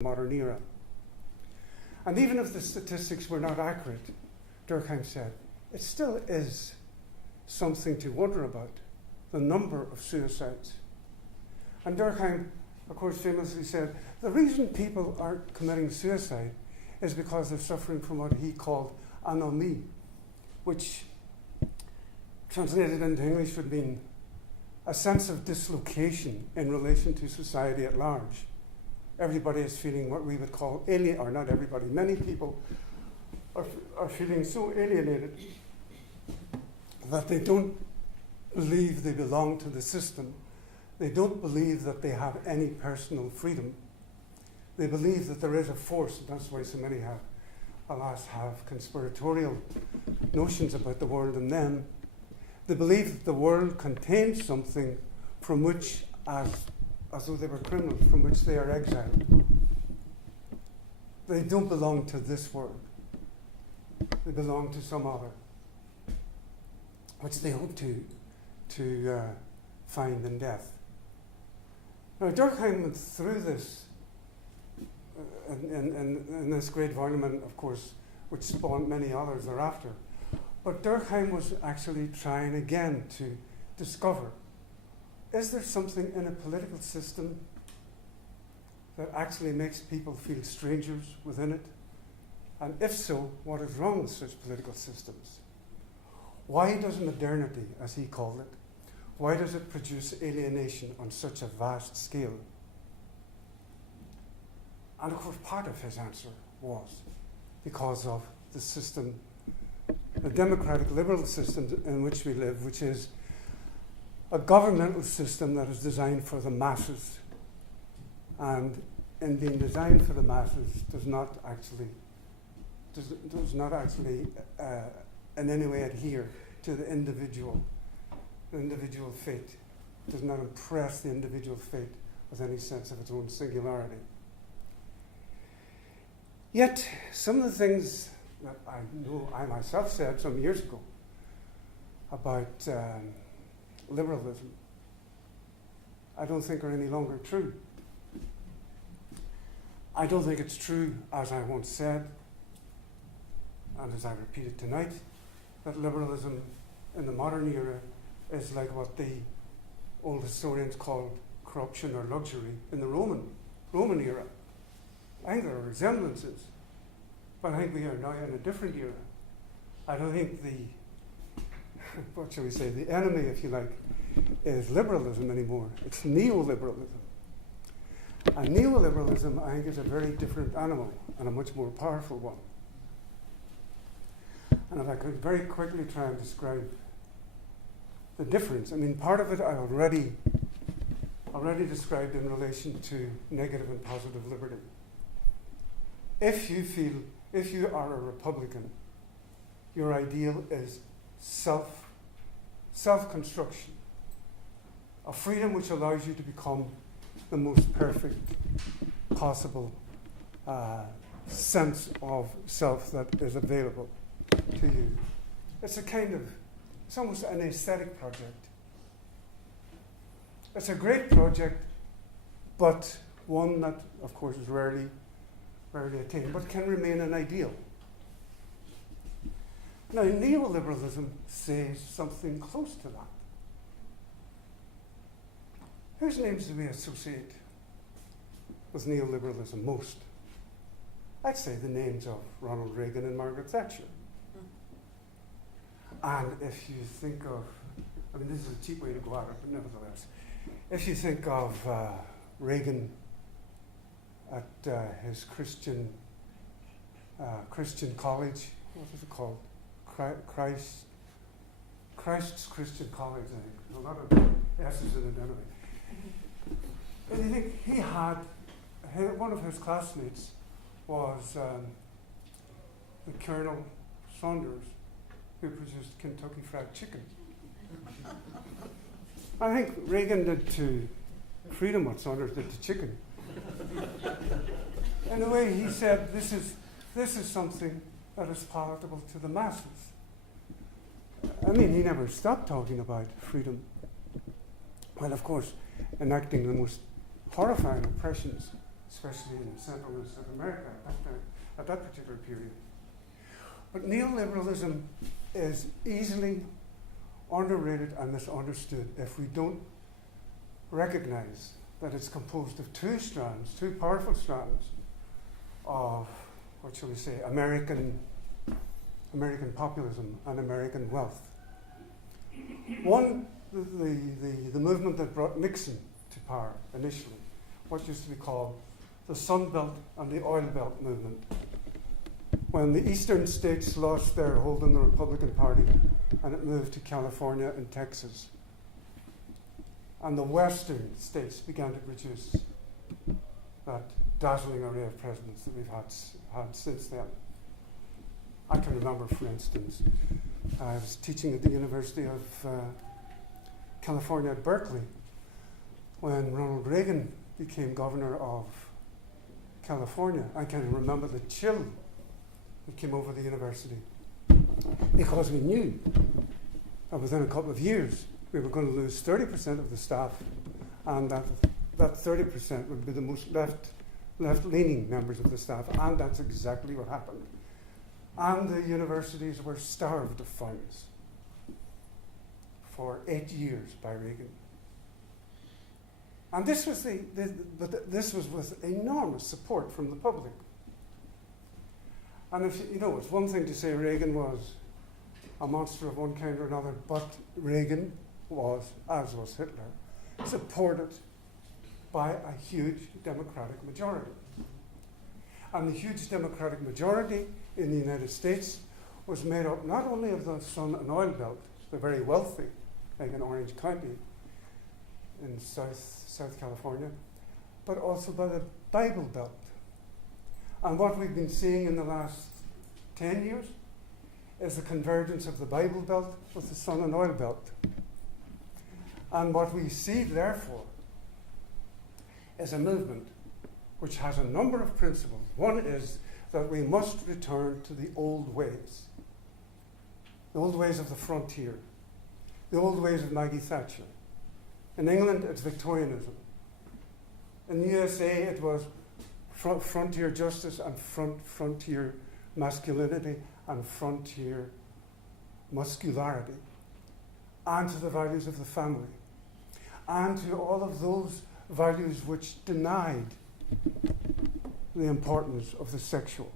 modern era. And even if the statistics were not accurate, Durkheim said, it still is something to wonder about, the number of suicides. And Durkheim, of course, famously said, the reason people aren't committing suicide is because they're suffering from what he called anomie, which translated into English would mean a sense of dislocation in relation to society at large. Everybody is feeling what we would call alien, or not everybody, many people are feeling so alienated that they don't believe they belong to the system. They don't believe that they have any personal freedom. They believe that there is a force, and that's why so many have, alas, have conspiratorial notions about the world and them. They believe that the world contains something from which, as though they were criminals, from which they are exiled. They don't belong to this world. They belong to some other, which they hope to find in death. Now, Durkheim went through this in this great volume, and of course, which spawned many others thereafter. But Durkheim was actually trying again to discover, is there something in a political system that actually makes people feel strangers within it? And if so, what is wrong with such political systems? Why does modernity, as he called it, why does it produce alienation on such a vast scale? And of course, part of his answer was because of the system, the democratic liberal system in which we live, which is a governmental system that is designed for the masses, and in being designed for the masses does not actually in any way adhere to the individual fate. It does not impress the individual fate with any sense of its own singularity. Yet, some of the things that I know I myself said some years ago about liberalism, I don't think are any longer true. I don't think it's true, as I once said, and as I repeated tonight, that liberalism in the modern era is like what the old historians called corruption or luxury in the Roman era. I think there are resemblances, but I think we are now in a different era. I don't think what shall we say, the enemy, if you like, is liberalism anymore. It's neoliberalism. And neoliberalism, I think, is a very different animal and a much more powerful one. And if I could very quickly try and describe the difference, I mean, part of it I already described in relation to negative and positive liberty. If you are a Republican, your ideal is self-construction, a freedom which allows you to become the most perfect possible sense of self that is available to you. It's almost an aesthetic project. It's a great project, but one that, of course, is rarely attained, but can remain an ideal. Now, neoliberalism says something close to that. Whose names do we associate with neoliberalism most? I'd say the names of Ronald Reagan and Margaret Thatcher. And if you think of, I mean, this is a cheap way to go at it, but nevertheless, if you think of Reagan at his Christian college, what is it called? Christ's Christian College, I think. A lot of S's in it anyway. And you think he had, one of his classmates was the Colonel Saunders, who produced Kentucky Fried Chicken. I think Reagan did to freedom what Saunders did to chicken. In a way, he said, this is something that is palatable to the masses. I mean, he never stopped talking about freedom, while of course enacting the most horrifying oppressions especially in Central and South America at that particular period. But neoliberalism is easily underrated and misunderstood if we don't recognize that it's composed of two strands, two powerful strands of, what shall we say, American populism and American wealth. One, the movement that brought Nixon to power initially, what used to be called the Sun Belt and the Oil Belt movement. When the eastern states lost their hold on the Republican Party and it moved to California and Texas, and the western states began to produce that dazzling array of presidents that we've had since then. I can remember, for instance, I was teaching at the University of California at Berkeley when Ronald Reagan became governor of California. I can remember the chill that came over the university because we knew that within a couple of years we were going to lose 30% of the staff, and that 30% would be the most left-leaning members of the staff, and that's exactly what happened. And the universities were starved of funds for 8 years by Reagan. And this was this was with enormous support from the public. And if it's one thing to say Reagan was a monster of one kind or another, but Reagan was, as was Hitler, supported by a huge democratic majority. And the huge democratic majority in the United States was made up not only of the Sun and Oil Belt, the very wealthy, like in Orange County in South California, but also by the Bible Belt. And what we've been seeing in the last 10 years is the convergence of the Bible Belt with the Sun and Oil Belt. And what we see, therefore, is a movement which has a number of principles. One is that we must return to the old ways of the frontier, the old ways of Maggie Thatcher. In England, it's Victorianism. In the USA, it was frontier justice and frontier masculinity and frontier muscularity, and to the values of the family, and to all of those values which denied the importance of the sexual.